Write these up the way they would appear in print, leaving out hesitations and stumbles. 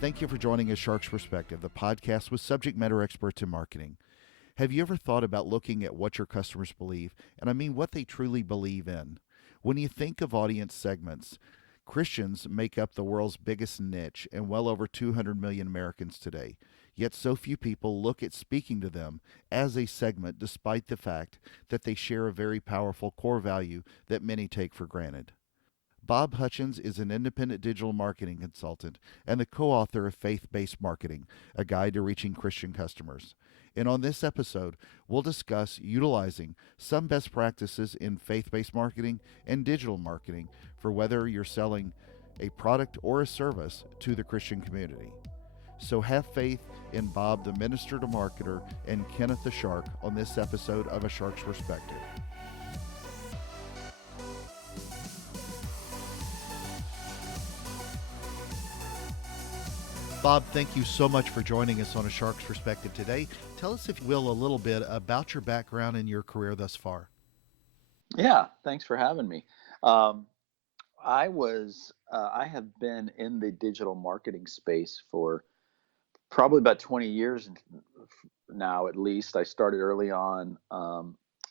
Thank you for joining A Shark's Perspective, the podcast with subject matter experts in marketing. Have you ever thought about looking at what your customers believe, and I mean what they truly believe in? When you think of audience segments, Christians make up the world's biggest niche and well over 200 million Americans today. Yet so few people look at speaking to them as a segment despite the fact that they share a very powerful core value that many take for granted. Bob Hutchins is an independent digital marketing consultant and the co-author of Faith-Based Marketing, a guide to reaching Christian customers. And on this episode, we'll discuss utilizing some best practices in faith-based marketing and digital marketing for whether you're selling a product or a service to the Christian community. So have faith in Bob, the minister to marketer, and Kenneth the Shark on this episode of A Shark's Perspective. Bob, thank you so much for joining us on A Shark's Perspective today. Tell us, if you will, a little bit about your background and your career thus far. Yeah, thanks for having me. I have been in the digital marketing space for probably about 20 years now, at least. I started early on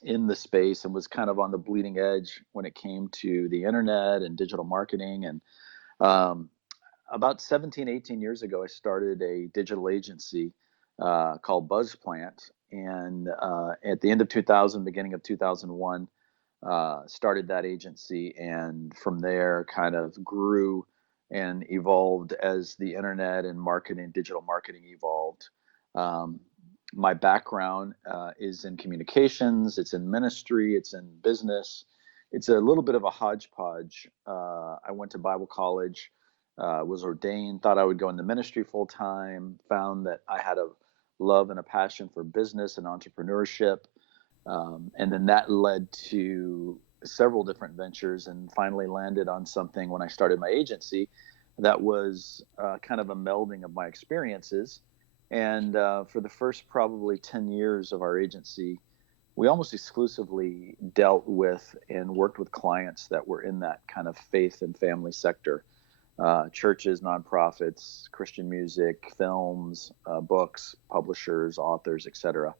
in the space and was kind of on the bleeding edge when it came to the internet and digital marketing. And um, about 17, 18 years ago, I started a digital agency called BuzzPlant. And at the end of 2000, beginning of 2001, started that agency, and from there kind of grew and evolved as the internet and marketing, digital marketing evolved. Um, my background is in communications, it's in ministry, it's in business. It's a little bit of a hodgepodge. I went to Bible college, was ordained, thought I would go into ministry full time, found that I had a love and a passion for business and entrepreneurship. And then that led to several different ventures, and finally landed on something when I started my agency that was kind of a melding of my experiences. And for the first probably 10 years of our agency, we almost exclusively dealt with and worked with clients that were in that kind of faith and family sector. Churches, nonprofits, Christian music, films, books, publishers, authors, etc.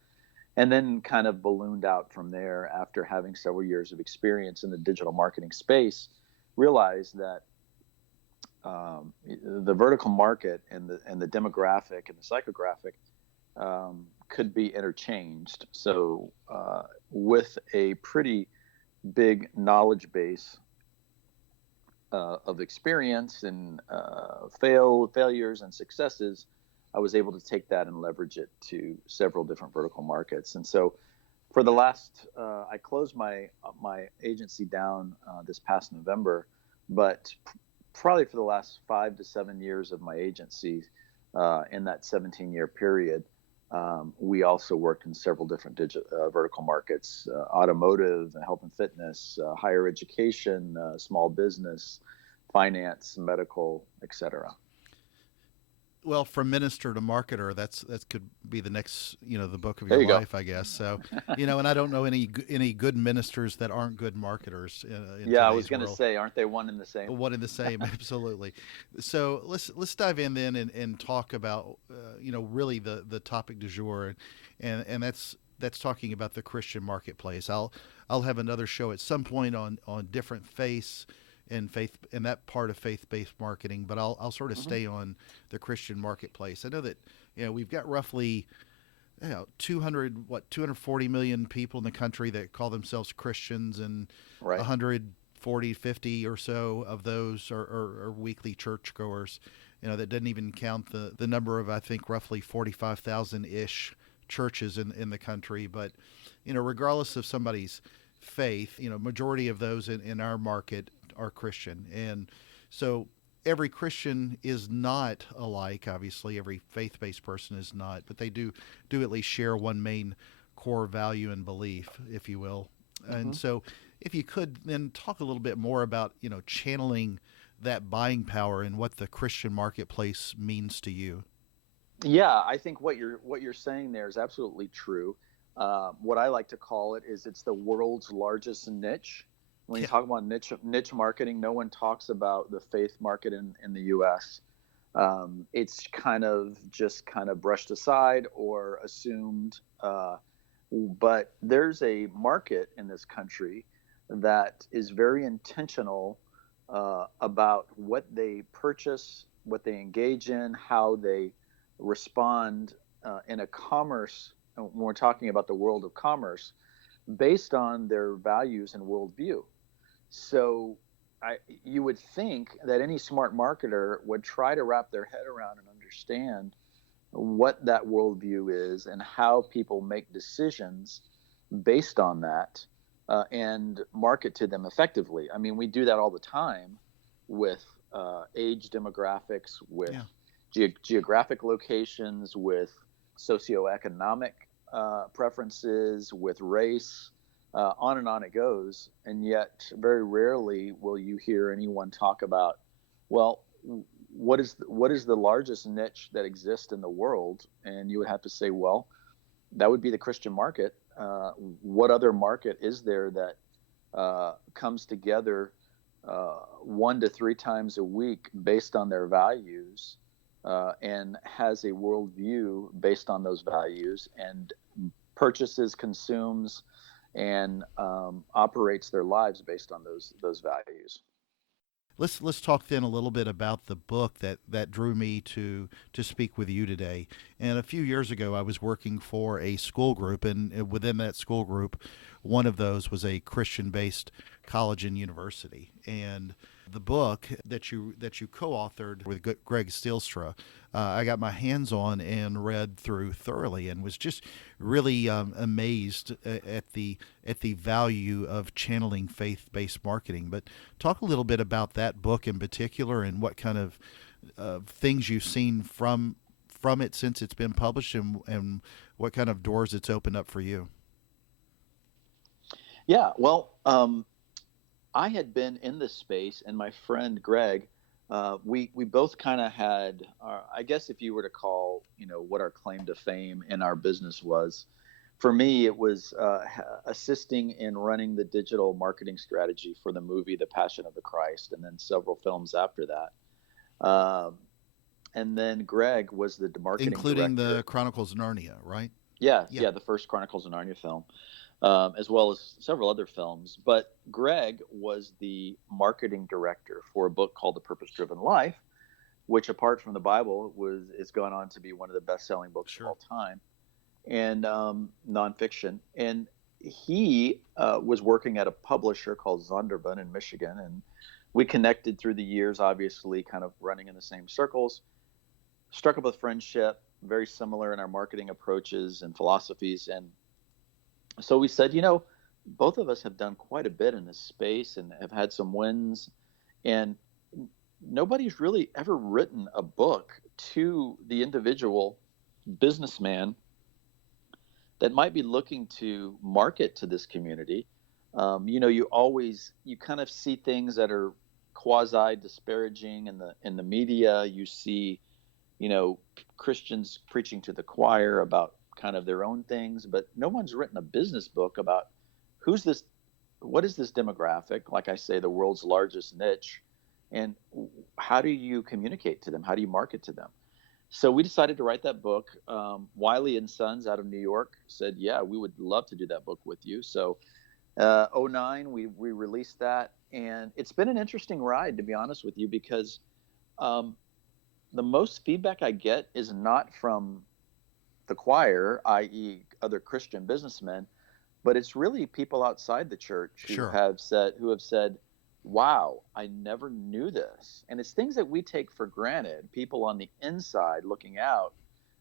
And then kind of ballooned out from there after having several years of experience in the digital marketing space. Realized that the vertical market and the demographic and the psychographic could be interchanged. So with a pretty big knowledge base of experience and failures and successes, I was able to take that and leverage it to several different vertical markets. And so for the last, I closed my agency down this past November, but probably for the last 5 to 7 years of my agency, in that 17-year period, we also worked in several different vertical markets: automotive, health and fitness, higher education, small business, finance, medical, etc. Well, from minister to marketer, that could be the next, the book of There your you go. life, I guess. So, and I don't know any good ministers that aren't good marketers in Yeah, I was today's going to world. say, aren't they one and the same? One in the same, absolutely. So let's dive in then and talk about really the topic du jour, and that's talking about the Christian marketplace. I'll have another show at some point on different faiths and faith and that part of faith-based marketing, but I'll sort of Hmm. stay on the Christian marketplace. I know that we've got roughly 240 million people in the country that call themselves Christians, and Right. 140, 50 or so of those are weekly churchgoers. That doesn't even count the number of, I think, roughly 45,000 ish churches in the country. But regardless of somebody's faith, majority of those in our market are Christian. And so every Christian is not alike. Obviously, every faith-based person is not, but they do at least share one main core value and belief, if you will. Hmm. And so if you could then talk a little bit more about, channeling that buying power and what the Christian marketplace means to you. Yeah, I think what you're saying there is absolutely true. What I like to call it is it's the world's largest niche. When you Yeah. talk about niche marketing, no one talks about the faith market in the U.S. It's kind of just kind of brushed aside or assumed. But there's a market in this country that is very intentional about what they purchase, what they engage in, how they respond in a commerce. When we're talking about the world of commerce, based on their values and worldview. So you would think that any smart marketer would try to wrap their head around and understand what that worldview is and how people make decisions based on that, and market to them effectively. I mean, we do that all the time with age demographics, with Yeah. geographic locations, with socioeconomic preferences, with race. On and on it goes. And yet, very rarely will you hear anyone talk about, well, what is the largest niche that exists in the world? And you would have to say, well, that would be the Christian market. What other market is there that comes together 1 to 3 times a week based on their values, and has a worldview based on those values, and purchases, consumes, and operates their lives based on those values? Let's talk then a little bit about the book that drew me to speak with you today. And a few years ago, I was working for a school group, and within that school group, one of those was a Christian-based college and university. And the book that you co-authored with Greg Stielstra, I got my hands on and read through thoroughly, and was just really amazed at the value of channeling faith-based marketing. But talk a little bit about that book in particular, and what kind of things you've seen from it since it's been published, and what kind of doors it's opened up for you. Yeah, well, I had been in this space, and my friend Greg, we both kind of had, I guess, if you were to call, what our claim to fame in our business was. For me, it was assisting in running the digital marketing strategy for the movie The Passion of the Christ, and then several films after that. And then Greg was the marketing Including director. the Chronicles of Narnia, right? Yeah, Yeah. yeah, the first Chronicles of Narnia film, as well as several other films. But Greg was the marketing director for a book called The Purpose Driven Life, which, apart from the Bible, is gone on to be one of the best-selling books of Sure. all time, and nonfiction. And he was working at a publisher called Zondervan in Michigan, and we connected through the years, obviously, kind of running in the same circles. Struck up a friendship, very similar in our marketing approaches and philosophies, and so we said, both of us have done quite a bit in this space and have had some wins, and nobody's really ever written a book to the individual businessman that might be looking to market to this community. You kind of see things that are quasi disparaging in the media. You see, Christians preaching to the choir about kind of their own things, but no one's written a business book about who's this, what is this demographic, like I say, the world's largest niche, and how do you communicate to them? How do you market to them? So we decided to write that book. Wiley and Sons out of New York said, yeah, we would love to do that book with you. So '09, we released that, and it's been an interesting ride, to be honest with you, because um, the most feedback I get is not from the choir, i.e., other Christian businessmen, but it's really people outside the church Sure. who have said, "Wow, I never knew this." And it's things that we take for granted. People on the inside looking out,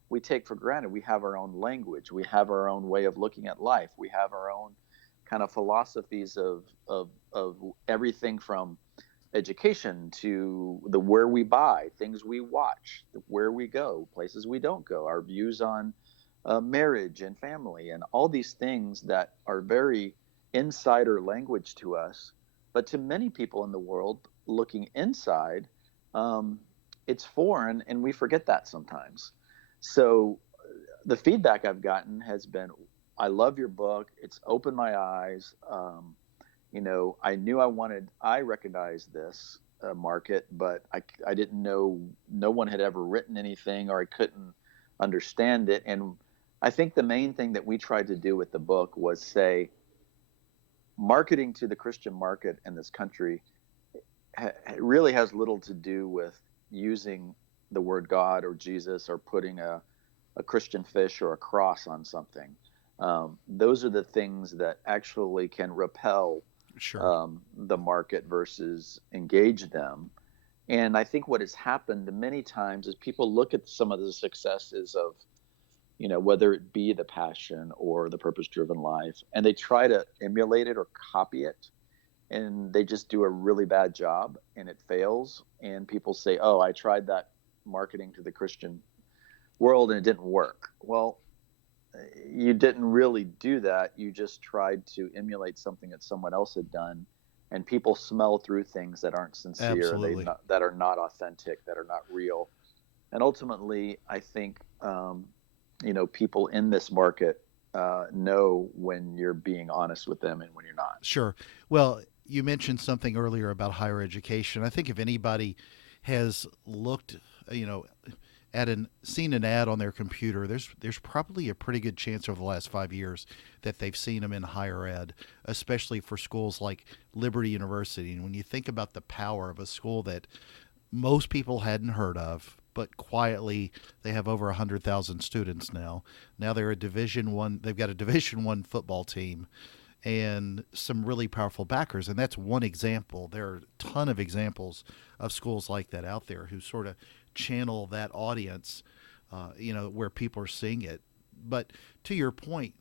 we take for granted. We have our own language. We have our own way of looking at life. We have our own kind of philosophies of everything from education to the where we buy, things we watch, where we go, places we don't go, our views on marriage and family, and all these things that are very insider language to us. But to many people in the world looking inside, um, it's foreign, and we forget that sometimes. So the feedback I've gotten has been, I love your book. It's opened my eyes. I knew I recognized this. market, but I didn't know, no one had ever written anything, or I couldn't understand it. And I think the main thing that we tried to do with the book was say, marketing to the Christian market in this country really has little to do with using the word God or Jesus or putting a Christian fish or a cross on something. Those are the things that actually can repel Sure. the market versus engage them. And I think what has happened many times is people look at some of the successes of, whether it be the passion or the purpose driven life, and they try to emulate it or copy it. And they just do a really bad job and it fails. And people say, oh, I tried that marketing to the Christian world and it didn't work. Well, you didn't really do that. You just tried to emulate something that someone else had done. And people smell through things that aren't sincere, Absolutely. that are not authentic, that are not real. And ultimately, I think people in this market know when you're being honest with them and when you're not. Sure. Well, you mentioned something earlier about higher education. I think if anybody has looked, you know, seen an ad on their computer, there's probably a pretty good chance over the last 5 years that they've seen them in higher ed, especially for schools like Liberty University. And when you think about the power of a school that most people hadn't heard of, but quietly they have over 100,000 students now. Now they're a Division One. They've got a Division 1 football team and some really powerful backers. And that's one example. There are a ton of examples of schools like that out there who sort of channel that audience, where people are seeing it. But to your point,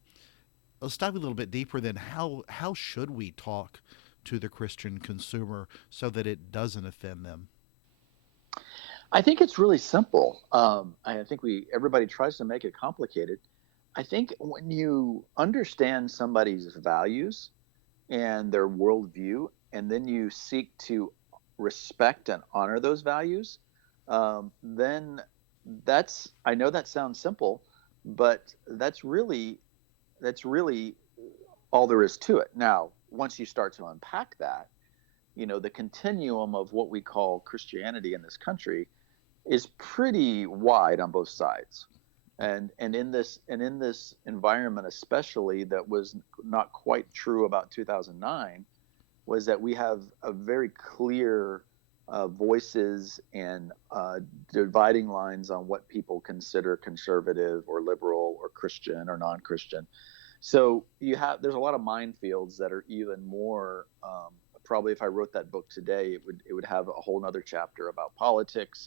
let's dive a little bit deeper. Then how should we talk to the Christian consumer so that it doesn't offend them? I think it's really simple. I think everybody tries to make it complicated. I think when you understand somebody's values and their worldview, and then you seek to respect and honor those values, then I know that sounds simple, but that's really all there is to it. Now, once you start to unpack that, the continuum of what we call Christianity in this country is pretty wide on both sides. And in this environment, especially, that was not quite true about 2009, was that we have a very clear voices and dividing lines on what people consider conservative or liberal or Christian or non-Christian. So there's a lot of minefields that are even more. Probably, if I wrote that book today, it would have a whole nother chapter about politics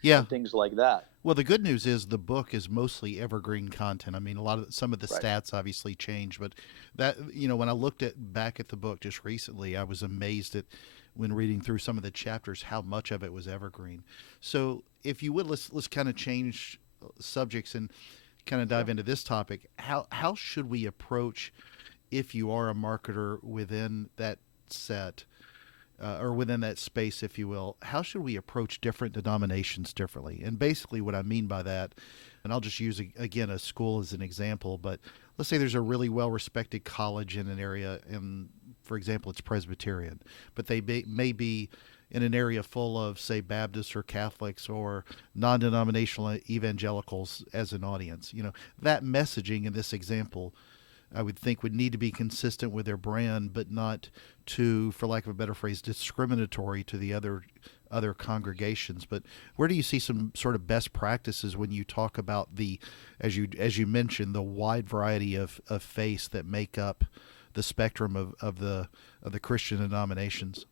Yeah. and things like that. Well, the good news is the book is mostly evergreen content. I mean, some of the Right. stats obviously change, but when I looked back at the book just recently, I was amazed at when reading through some of the chapters how much of it was evergreen. So, if you would, let's kind of change subjects and kind of dive Sure. into this topic. How should we approach if you are a marketer within that set, or within that space, if you will, how should we approach different denominations differently? And basically, what I mean by that, and I'll just use again a school as an example, but let's say there's a really well respected college in an area, and for example, it's Presbyterian, but may be in an area full of, say, Baptists or Catholics or non denominational evangelicals as an audience. That messaging in this example I would think would need to be consistent with their brand, but not too, for lack of a better phrase, discriminatory to the other congregations. But where do you see some sort of best practices when you talk about as you mentioned, the wide variety of faiths that make up the spectrum of the Christian denominations?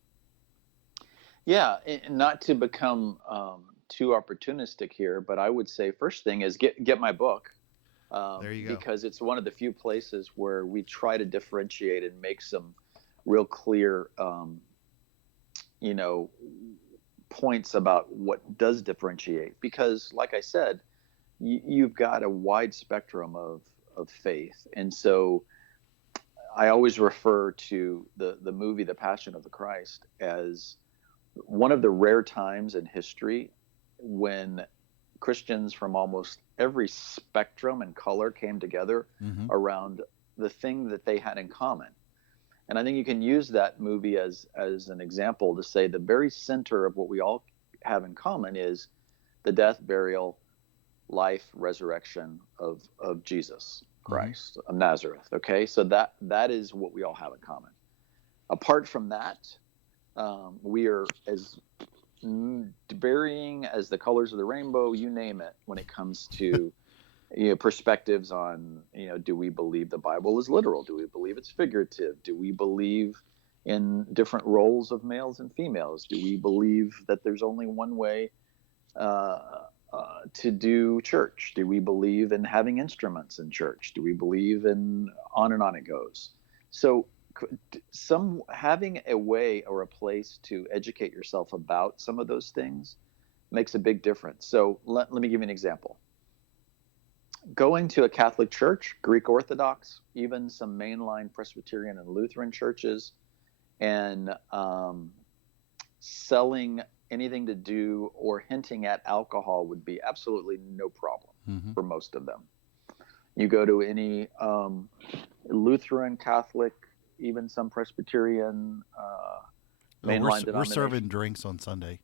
Yeah, and not to become too opportunistic here, but I would say first thing is get my book, There you go. because it's one of the few places where we try to differentiate and make some real clear, you know, points about what does differentiate. Because, like I said, you've got a wide spectrum of faith, and so I always refer to the movie The Passion of the Christ as one of the rare times in history when Christians from almost every spectrum and color came together Mm-hmm. around the thing that they had in common. And I think you can use that movie as an example to say the very center of what we all have in common is the death, burial, life, resurrection of Jesus Hmm. Christ of Nazareth. Okay, so that is what we all have in common. Apart from that, we are as varying as the colors of the rainbow, you name it, when it comes to perspectives on, do we believe the Bible is literal? Do we believe it's figurative? Do we believe in different roles of males and females? Do we believe that there's only one way uh, to do church? Do we believe in having instruments in church? Do we believe in on and on it goes? So some having a way or a place to educate yourself about some of those things makes a big difference. So let me give you an example. Going to a Catholic church, Greek Orthodox, even some mainline Presbyterian and Lutheran churches, and selling anything to do or hinting at alcohol would be absolutely no problem Hmm. for most of them. You go to any Lutheran, Catholic, even some Presbyterian, Oh, we're mainline we're denomination. serving drinks on Sunday.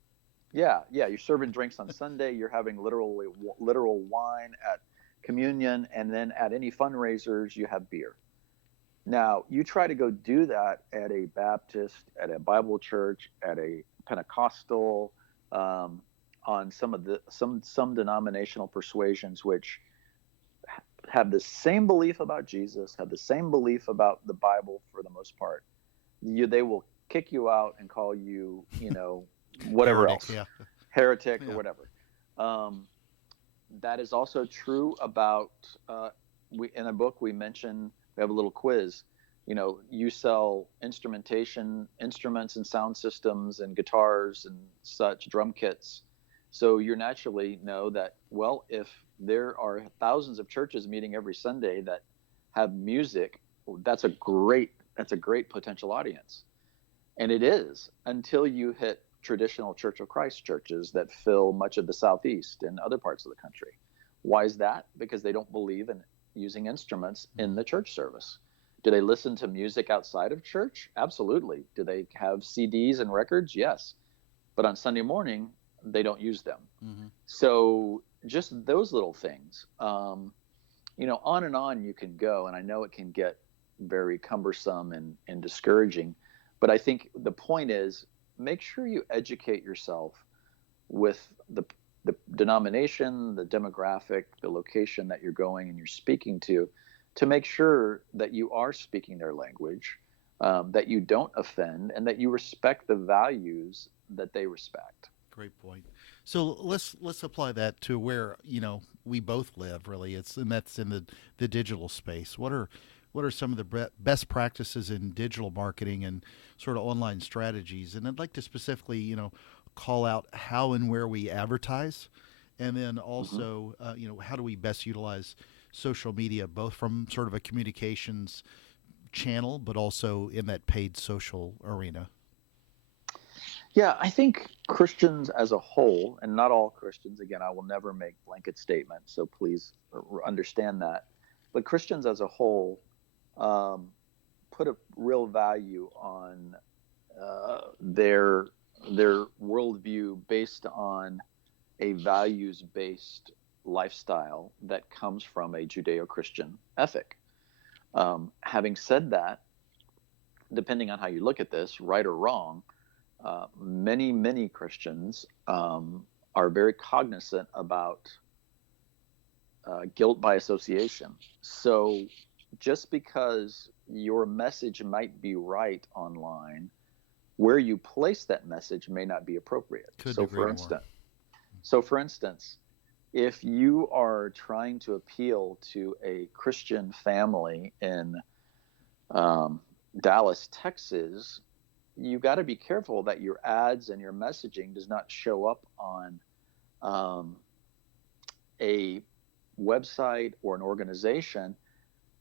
Yeah, yeah. You're serving drinks on Sunday. You're having literal wine at communion, and then at any fundraisers, you have beer. Now, you try to go do that at a Baptist, at a Bible church, at a Pentecostal, um, on some denominational persuasions, which have the same belief about Jesus, have the same belief about the Bible for the most part. They will kick you out and call you, whatever Heretic, else, yeah. heretic or Yeah. whatever. Um, that is also true about we in a book we mention, we have a little quiz. You sell instruments and sound systems and guitars and such, drum kits. So you naturally know that, well, if there are thousands of churches meeting every Sunday that have music, that's a great potential audience. And it is, until you hit traditional Church of Christ churches that fill much of the Southeast and other parts of the country. Why is that? Because they don't believe in using instruments in Mm-hmm. the church service. Do they listen to music outside of church? Absolutely. Do they have CDs and records? Yes. But on Sunday morning, they don't use them. Mm-hmm. So just those little things, on and on you can go. And I know it can get very cumbersome and discouraging. But I think the point is, make sure you educate yourself with the denomination, the demographic, the location that you're going and you're speaking to make sure that you are speaking their language, that you don't offend, and that you respect the values that they respect. Great point. So let's apply that to where we both live. Really, that's in the digital space. What are some of the best practices in digital marketing and sort of online strategies? And I'd like to specifically call out how and where we advertise, and then Hmm. also how do we best utilize social media, both from sort of a communications channel, but also in that paid social arena. Yeah, I think Christians as a whole, and not all Christians, again, I will never make blanket statements, so please understand that. But Christians as a whole um, put a real value on their worldview based on a values based lifestyle that comes from a Judeo Christian ethic. Having said that, depending on how you look at this, right or wrong, many Christians are very cognizant about guilt by association. So just because your message might be right online, where you place that message may not be appropriate. Couldn't agree more. For instance, if you are trying to appeal to a Christian family in um, Dallas, Texas, you got to be careful that your ads and your messaging does not show up on um, a website or an organization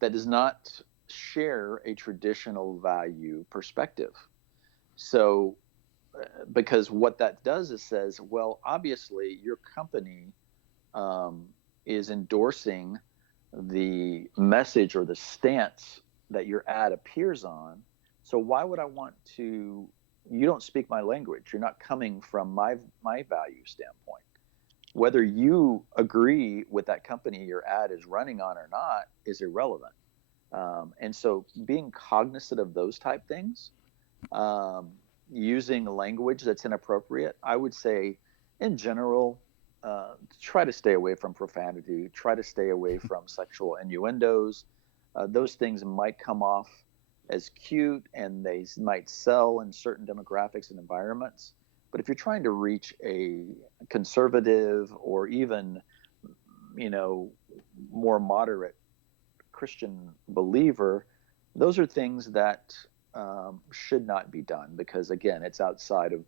that does not share a traditional value perspective. So, because what that does is says, well, obviously your company um, is endorsing the message or the stance that your ad appears on. So why would I want to? You don't speak my language. You're not coming from my value standpoint. Whether you agree with that company your ad is running on or not is irrelevant. And so being cognizant of those type things, um, using language that's inappropriate, I would say in general, try to stay away from profanity, try to stay away from sexual innuendos. Those things might come off as cute and they might sell in certain demographics and environments. But if you're trying to reach a conservative or even, you know, more moderate Christian believer, those are things that should not be done because again, it's outside of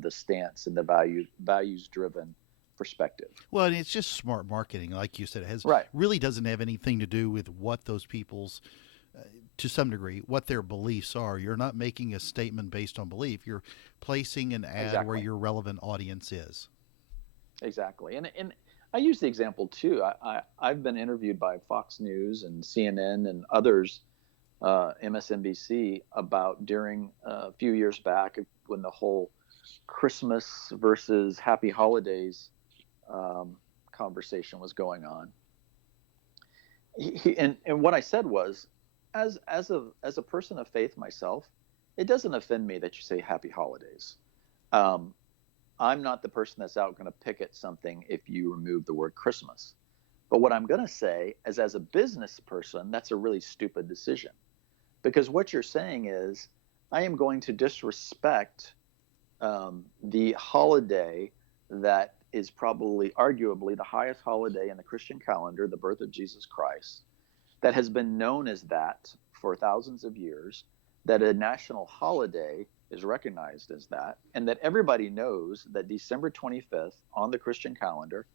the stance and the values driven perspective. Well, and it's just smart marketing, like you said. It has Right. really doesn't have anything to do with what those people's, to some degree, what their beliefs are. You're not making a statement based on belief. You're placing an ad where Exactly. your relevant audience is. Exactly. And I use the example too. I've been interviewed by Fox News and CNN and others, MSNBC, about during a few years back when the whole Christmas versus Happy Holidays um, conversation was going on. And what I said was, as a person of faith myself, it doesn't offend me that you say Happy Holidays. Um, I'm not the person that's out going to picket something if you remove the word Christmas. But what I'm going to say is, as a business person, that's a really stupid decision because what you're saying is, I am going to disrespect the holiday that is probably, arguably, the highest holiday in the Christian calendar, the birth of Jesus Christ, that has been known as that for thousands of years, that a national holiday is recognized as that, and that everybody knows that December 25th on the Christian calendar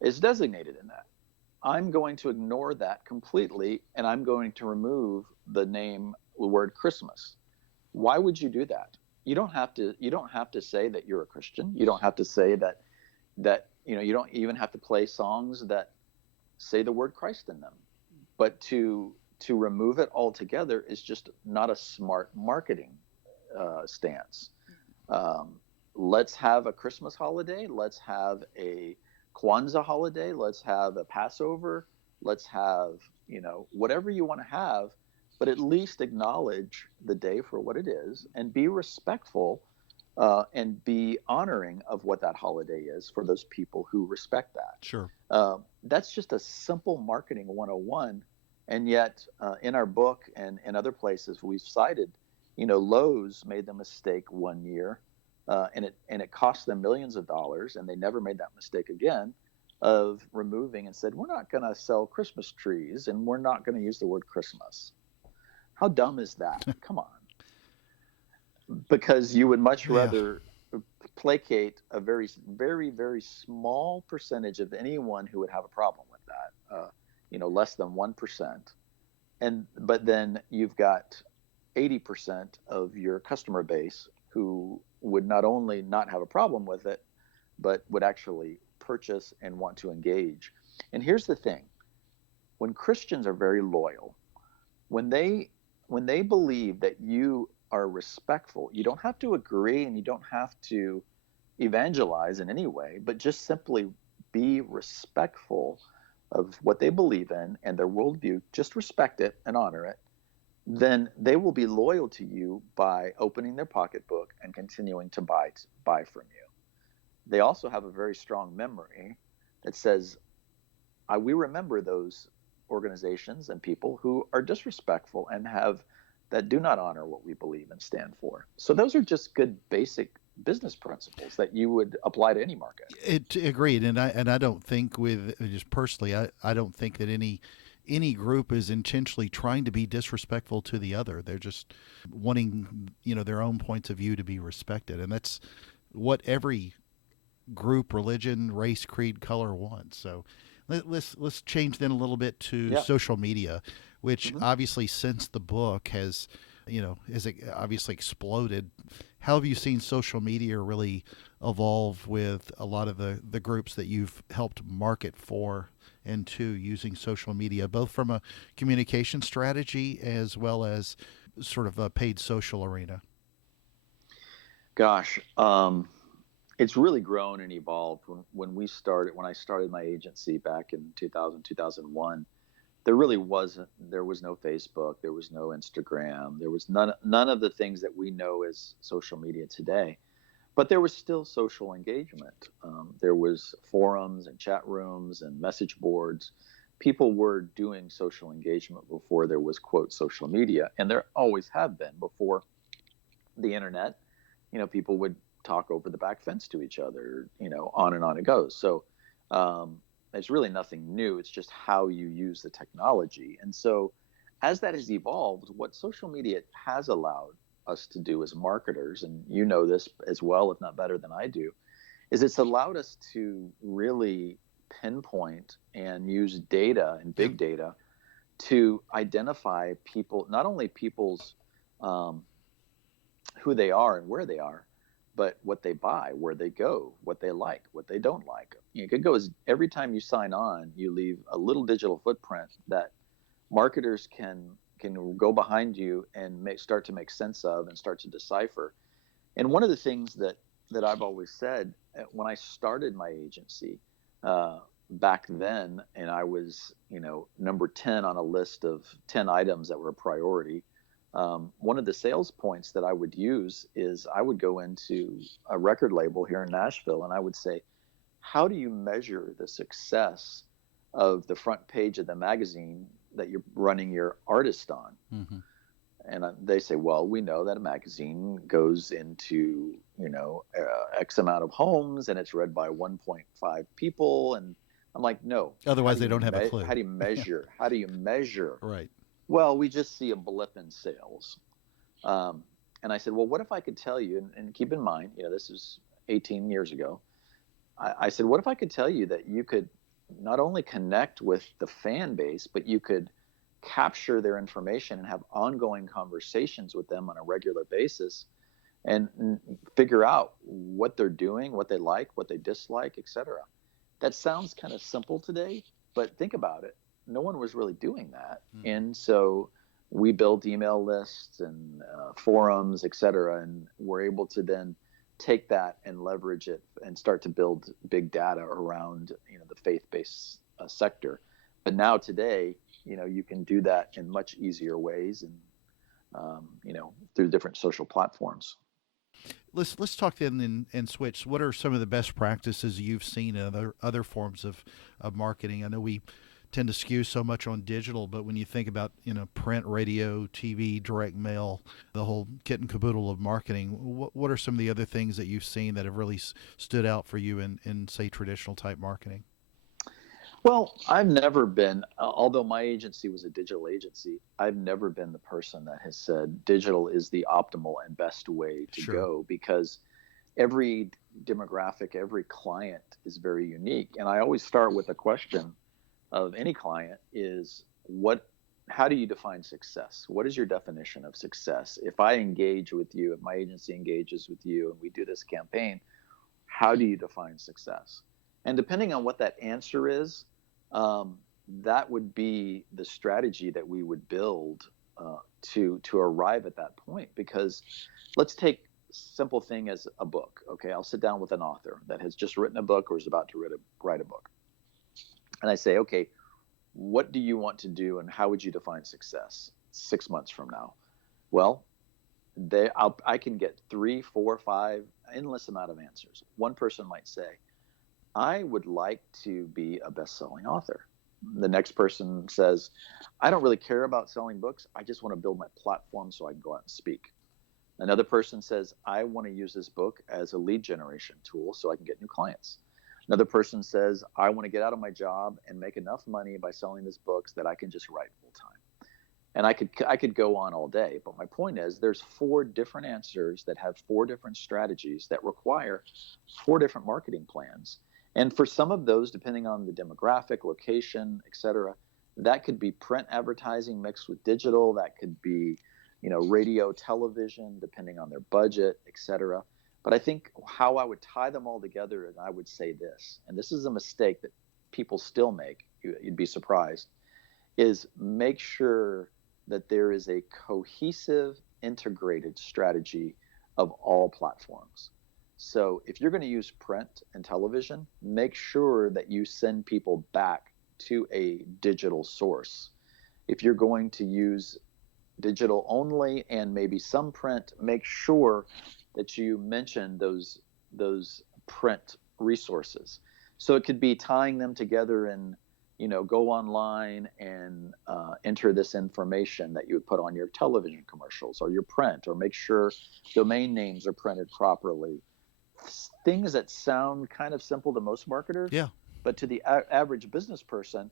is designated in that. I'm going to ignore that completely and I'm going to remove the word Christmas. Why would you do that? You don't have to say that you're a Christian. You don't have to say that you don't even have to play songs that say the word Christ in them. But to remove it altogether is just not a smart marketing stance. Um, let's have a Christmas holiday. Let's have a Kwanzaa holiday. Let's have a Passover. Let's have, whatever you want to have, but at least acknowledge the day for what it is and be respectful and be honoring of what that holiday is for those people who respect that. Sure. That's just a simple marketing 101. And yet, in our book and in other places we've cited, Lowe's made the mistake one year, and it cost them millions of dollars, and they never made that mistake again of removing and said, we're not going to sell Christmas trees and we're not going to use the word Christmas. How dumb is that? Come on. Because you would much Yeah. rather placate a very, very, very small percentage of anyone who would have a problem with that, less than 1%. But then you've got 80% of your customer base who would not only not have a problem with it, but would actually purchase and want to engage. And here's the thing: when Christians are very loyal, when they believe that you are respectful, you don't have to agree and you don't have to evangelize in any way, but just simply be respectful of what they believe in and their worldview, just respect it and honor it, then they will be loyal to you by opening their pocketbook and continuing to buy from you. They also have a very strong memory that says, we remember those organizations and people who are disrespectful and that do not honor what we believe and stand for. So those are just good basic business principles that you would apply to any market. Agreed, and I don't think, with just personally, I don't think that any group is intentionally trying to be disrespectful to the other. They're just wanting, their own points of view to be respected, and that's what every group, religion, race, creed, color wants. So let's change then a little bit to Yeah. social media, which Mm-hmm. obviously since the book has obviously exploded. How have you seen social media really evolve with a lot of the groups that you've helped market for and to, using social media, both from a communication strategy as well as sort of a paid social arena? Gosh, it's really grown and evolved. When I started my agency back in 2000, 2001, there was no Facebook, there was no Instagram, there was none of the things that we know as social media today. But there was still social engagement. There was forums and chat rooms and message boards. People were doing social engagement before there was quote social media, and there always have been before the internet. People would talk over the back fence to each other. On and on it goes. So um, it's really nothing new. It's just how you use the technology. And so as that has evolved, what social media has allowed us to do as marketers, and you know this as well, if not better than I do, is it's allowed us to really pinpoint and use data and Yeah. big data to identify people, not only people's um, who they are and where they are, but what they buy, where they go, what they like, what they don't like. It could go as every time you sign on, you leave a little digital footprint that marketers can go behind you and start to make sense of and start to decipher. And one of the things that I've always said when I started my agency back then, and I was number 10 on a list of 10 items that were a priority. One of the sales points that I would use is I would go into a record label here in Nashville and I would say, how do you measure the success of the front page of the magazine that you're running your artist on? Hmm. And they say, well, we know that a magazine goes into X amount of homes and it's read by 1.5 people. And I'm like, no. Otherwise, they don't have a clue. How do you Yeah. measure? How do you measure? Right. Well, we just see a blip in sales. Um, and I said, well, what if I could tell you? And keep in mind, this is 18 years ago. I said, what if I could tell you that you could not only connect with the fan base, but you could capture their information and have ongoing conversations with them on a regular basis and figure out what they're doing, what they like, what they dislike, etc. That sounds kind of simple today, but think about it. No one was really doing that. Hmm. And so we built email lists and forums, etc. And we're able to then take that and leverage it and start to build big data around the faith-based sector. But now today, you can do that in much easier ways and through different social platforms. Let's talk then and switch. What are some of the best practices you've seen in other forms of marketing? I know we tend to skew so much on digital, but when you think about print, radio, TV, direct mail, the whole kit and caboodle of marketing, what are some of the other things that you've seen that have really stood out for you in say traditional type marketing? Well, I've never been, although my agency was a digital agency, I've never been the person that has said digital is the optimal and best way to Sure. go because every demographic, every client is very unique. And I always start with a question of any client is how do you define success? What is your definition of success? If I engage with you, if my agency engages with you and we do this campaign, how do you define success? And depending on what that answer is, um, that would be the strategy that we would build to arrive at that point. Because let's take simple thing as a book. Okay, I'll sit down with an author that has just written a book or is about to write a book, and I say, okay, what do you want to do, and how would you define success 6 months from now? Well, I can get three, four, five, endless amount of answers. One person might say, I would like to be a best-selling author. The next person says, I don't really care about selling books. I just want to build my platform so I can go out and speak. Another person says, I want to use this book as a lead generation tool so I can get new clients. Another person says, I want to get out of my job and make enough money by selling this book that I can just write full time. And I could go on all day, but my point is there's four different answers that have four different strategies that require four different marketing plans. And for some of those, depending on the demographic, location, et cetera, that could be print advertising mixed with digital. That could be, radio, television, depending on their budget, et cetera. But I think how I would tie them all together, and I would say this, and this is a mistake that people still make, you'd be surprised, is make sure that there is a cohesive, integrated strategy of all platforms. So if you're going to use print and television, make sure that you send people back to a digital source. If you're going to use digital only and maybe some print, make sure that you mention those print resources. So it could be tying them together and go online and enter this information that you would put on your television commercials or your print, or make sure domain names are printed properly. Things that sound kind of simple to most marketers, Yeah. but to the average business person,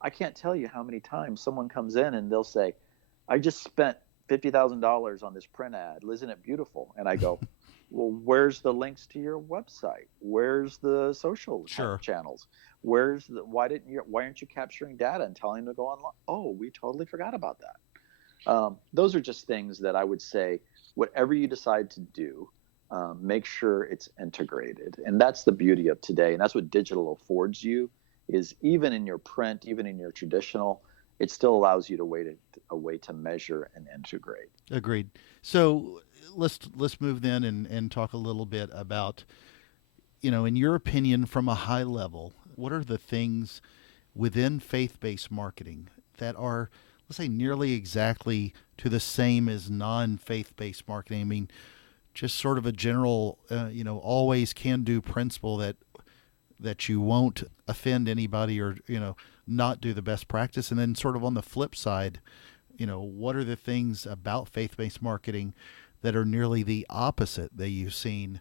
I can't tell you how many times someone comes in and they'll say, I just spent $50,000 on this print ad. Isn't it beautiful? And I go, well, where's the links to your website? Where's the social Sure. channels? Why aren't you capturing data and telling them to go online? Oh, we totally forgot about that. Those are just things that I would say, whatever you decide to do, make sure it's integrated. And that's the beauty of today. And that's what digital affords you, is even in your print, even in your traditional, it still allows you a way to measure and integrate. Agreed. So let's move then and talk a little bit about, in your opinion, from a high level, what are the things within faith-based marketing that are, let's say, nearly exactly to the same as non-faith-based marketing? I mean, just sort of a general, always can do principle that you won't offend anybody or, not do the best practice. And then sort of on the flip side, what are the things about faith-based marketing that are nearly the opposite that you've seen?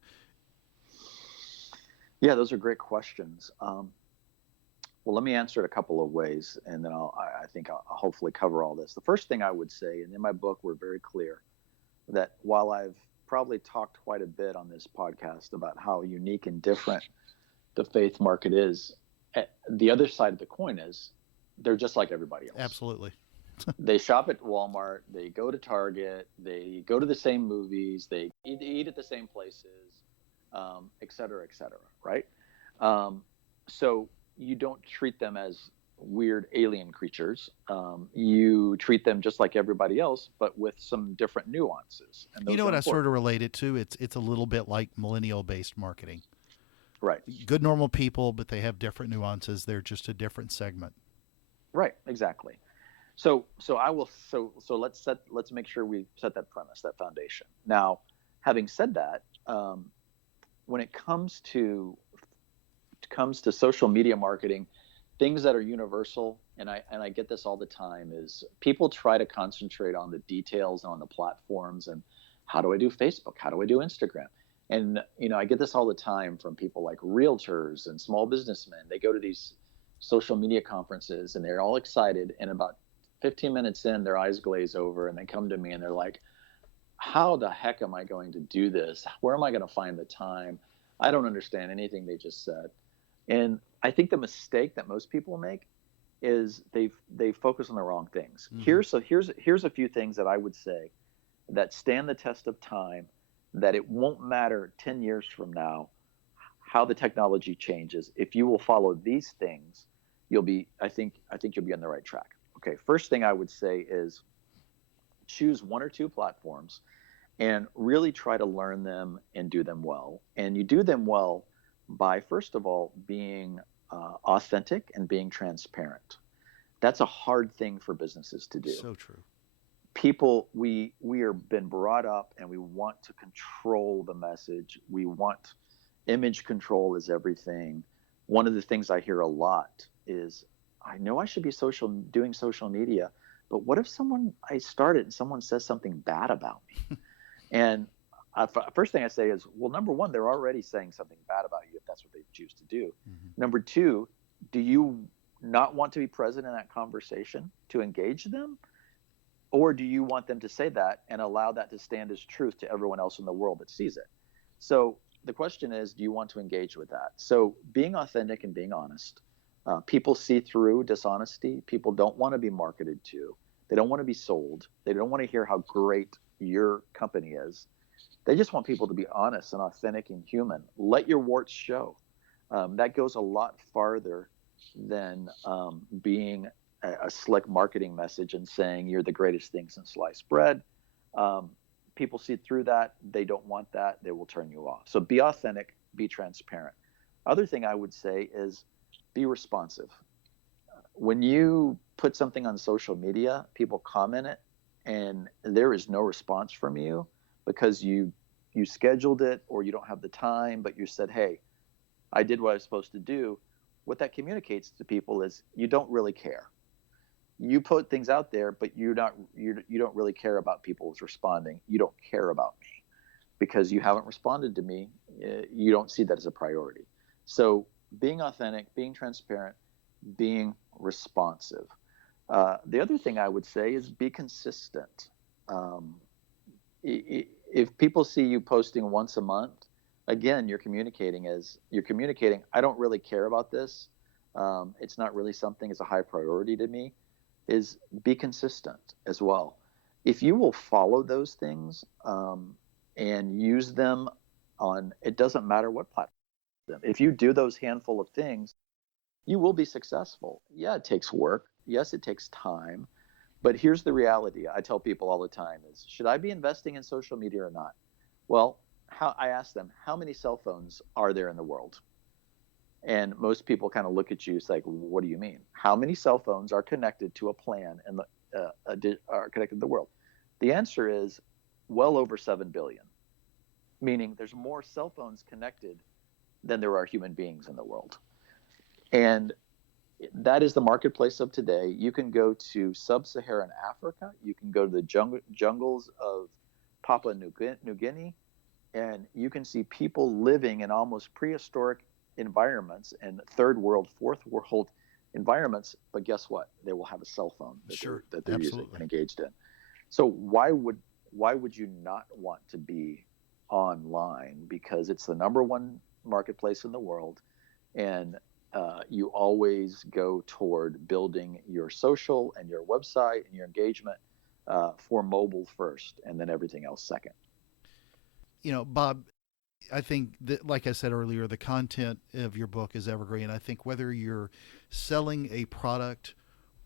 Yeah, those are great questions. Well, let me answer it a couple of ways, and then I think I'll hopefully cover all this. The first thing I would say, and in my book, we're very clear that while I've probably talked quite a bit on this podcast about how unique and different the faith market is, the other side of the coin is they're just like everybody else. Absolutely. They shop at Walmart, they go to Target, they go to the same movies, they eat at the same places, et cetera, right? So you don't treat them as weird alien creatures. You treat them just like everybody else, but with some different nuances. And You those know are what I sort important. of relate it to? It's a little bit like millennial-based marketing. Right. Good normal people, but they have different nuances. They're just a different segment. Right. Exactly. So let's make sure we set that premise, that foundation. Now, having said that, when it comes to social media marketing, things that are universal, and I get this all the time, is people try to concentrate on the details on the platforms and how do I do Facebook? How do I do Instagram? And I get this all the time from people like realtors and small businessmen. They go to these social media conferences and they're all excited, and about 15 minutes in, their eyes glaze over and they come to me and they're like, how the heck am I going to do this? Where am I going to find the time? I don't understand anything they just said. And I think the mistake that most people make is they focus on the wrong things. Mm-hmm. Here's a few things that I would say that stand the test of time, that it won't matter 10 years from now how the technology changes. If you will follow these things, I think you'll be on the right track. Okay, first thing I would say is choose one or two platforms and really try to learn them and do them well. And you do them well by, first of all, being authentic and being transparent. That's a hard thing for businesses to do. So true. People, we are been brought up and we want to control the message. We want image control is everything. One of the things I hear a lot is, I know I should be doing social media, but what if I start it and someone says something bad about me? And first thing I say is, well, number one, they're already saying something bad about you if that's what they choose to do. Mm-hmm. Number two, do you not want to be present in that conversation to engage them? Or do you want them to say that and allow that to stand as truth to everyone else in the world that sees it? So the question is, do you want to engage with that? So being authentic and being honest. People see through dishonesty. People don't want to be marketed to. They don't want to be sold. They don't want to hear how great your company is. They just want people to be honest and authentic and human. Let your warts show. That goes a lot farther than being a slick marketing message and saying you're the greatest thing since sliced bread. Um, People see through that. They don't want that. They will turn you off. So be authentic, be transparent. Other thing I would say is be responsive. When you put something on social media, people comment it, and there is no response from you because you scheduled it or you don't have the time, but you said, "Hey, I did what I was supposed to do." What that communicates to people is you don't really care. You put things out there, but you don't really care about people's responding. You don't care about me because you haven't responded to me. You don't see that as a priority. So being authentic, being transparent, being responsive. The other thing I would say is be consistent. Um, if people see you posting once a month, again, you're communicating. I don't really care about this. It's not really something as a high priority to me. Is be consistent as well. If you will follow those things and use them on, it doesn't matter what platform. If you do those handful of things, you will be successful. Yeah, it takes work. Yes, it takes time. But here's the reality I tell people all the time is, should I be investing in social media or not? Well, I ask them, how many cell phones are there in the world? And most people kind of look at you, it's like, what do you mean? How many cell phones are connected to a plan and are connected to the world? The answer is well over 7 billion, meaning there's more cell phones connected than there are human beings in the world. And that is the marketplace of today. You can go to sub-Saharan Africa. You can go to the jungles of Papua New Guinea, and you can see people living in almost prehistoric environments and third world, fourth world environments. But guess what? They will have a cell phone that they're using and engaged in. So why would you not want to be online? Because it's the number one marketplace in the world, and you always go toward building your social and your website and your engagement for mobile first, and then everything else second. Bob, I think that, like I said earlier, the content of your book is evergreen. I think whether you're selling a product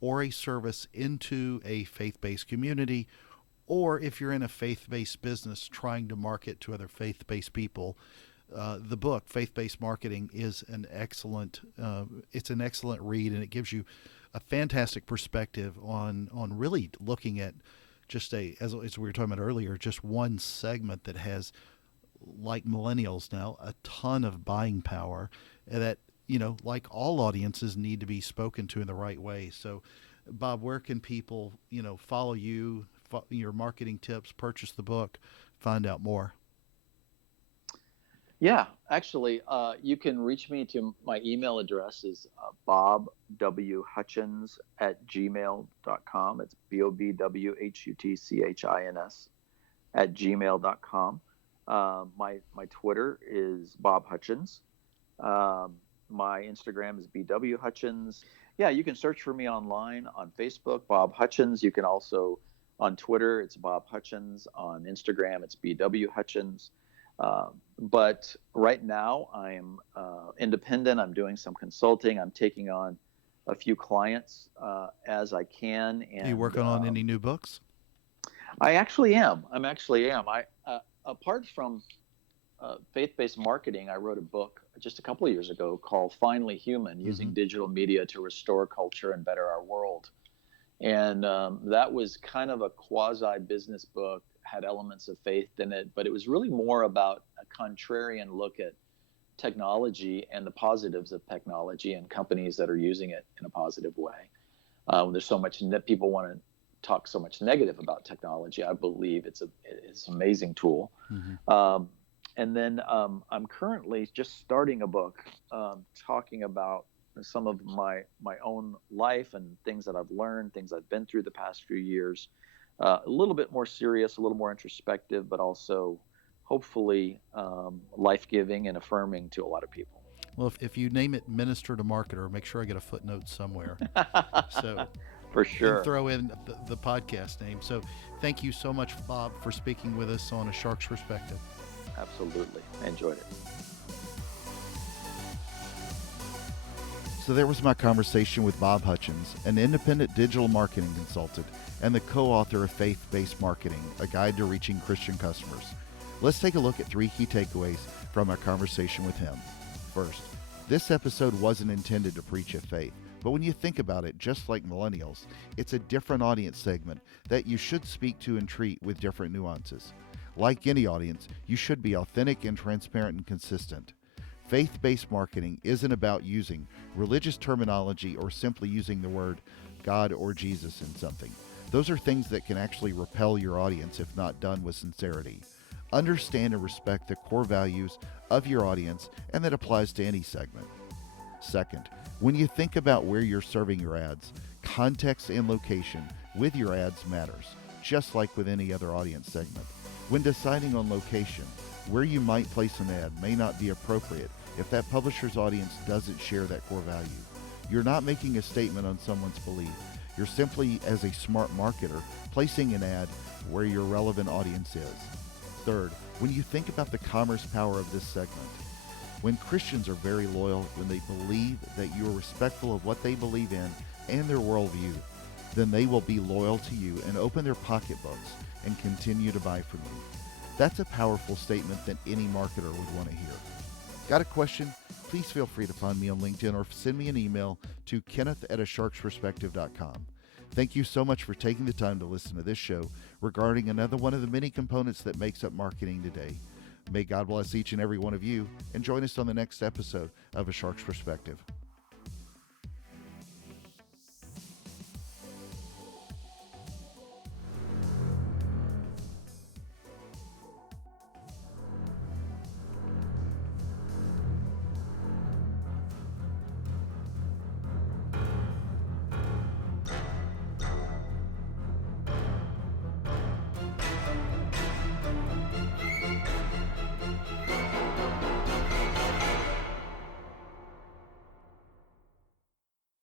or a service into a faith-based community, or if you're in a faith-based business trying to market to other faith-based people, the book Faith-Based Marketing is it's an excellent read, and it gives you a fantastic perspective on really looking at just as we were talking about earlier, just one segment that has, like millennials now, a ton of buying power that, like all audiences, need to be spoken to in the right way. So, Bob, where can people, follow you, your marketing tips, purchase the book, find out more? Yeah, actually, you can reach me to my email address is bobwhutchins@gmail.com. It's BOBWHUTCHINS @gmail.com. My Twitter is Bob Hutchins. My Instagram is BW Hutchins. Yeah, you can search for me online on Facebook, Bob Hutchins. You can also on Twitter, it's Bob Hutchins. On Instagram, it's BW Hutchins. But right now, I'm independent. I'm doing some consulting. I'm taking on a few clients as I can. And Are you working on any new books? I actually am. I apart from faith-based marketing, I wrote a book just a couple of years ago called "Finally Human: Using Digital Media to Restore Culture and Better Our World." And that was kind of a quasi-business book, had elements of faith in it, but it was really more about a contrarian look at technology and the positives of technology and companies that are using it in a positive way. There's so much that people want to talk so much negative about technology. I believe it's an amazing tool. And then I'm currently just starting a book talking about some of my own life and things that I've learned, things I've been through the past few years. A little bit more serious, a little more introspective, but also hopefully life-giving and affirming to a lot of people. Well, if you name it Minister to Marketer, make sure I get a footnote somewhere. So for sure. And throw in the podcast name. So thank you so much, Bob, for speaking with us on A Shark's Perspective. Absolutely. I enjoyed it. So there was my conversation with Bob Hutchins, an independent digital marketing consultant and the co-author of Faith-Based Marketing, a guide to reaching Christian customers. Let's take a look at 3 key takeaways from our conversation with him. First, this episode wasn't intended to preach a faith, but when you think about it, just like millennials, it's a different audience segment that you should speak to and treat with different nuances. Like any audience, you should be authentic and transparent and consistent. Faith-based marketing isn't about using religious terminology or simply using the word God or Jesus in something. Those are things that can actually repel your audience if not done with sincerity. Understand and respect the core values of your audience, and that applies to any segment. Second, when you think about where you're serving your ads, context and location with your ads matters, just like with any other audience segment. When deciding on location, where you might place an ad may not be appropriate if that publisher's audience doesn't share that core value. You're not making a statement on someone's belief. You're simply, as a smart marketer, placing an ad where your relevant audience is. Third, when you think about the commerce power of this segment, when Christians are very loyal, when they believe that you are respectful of what they believe in and their worldview, then they will be loyal to you and open their pocketbooks and continue to buy from you. That's a powerful statement that any marketer would want to hear. Got a question? Please feel free to find me on LinkedIn or send me an email to kenneth@asharksperspective.com. Thank you so much for taking the time to listen to this show regarding another one of the many components that makes up marketing today. May God bless each and every one of you, and join us on the next episode of A Shark's Perspective.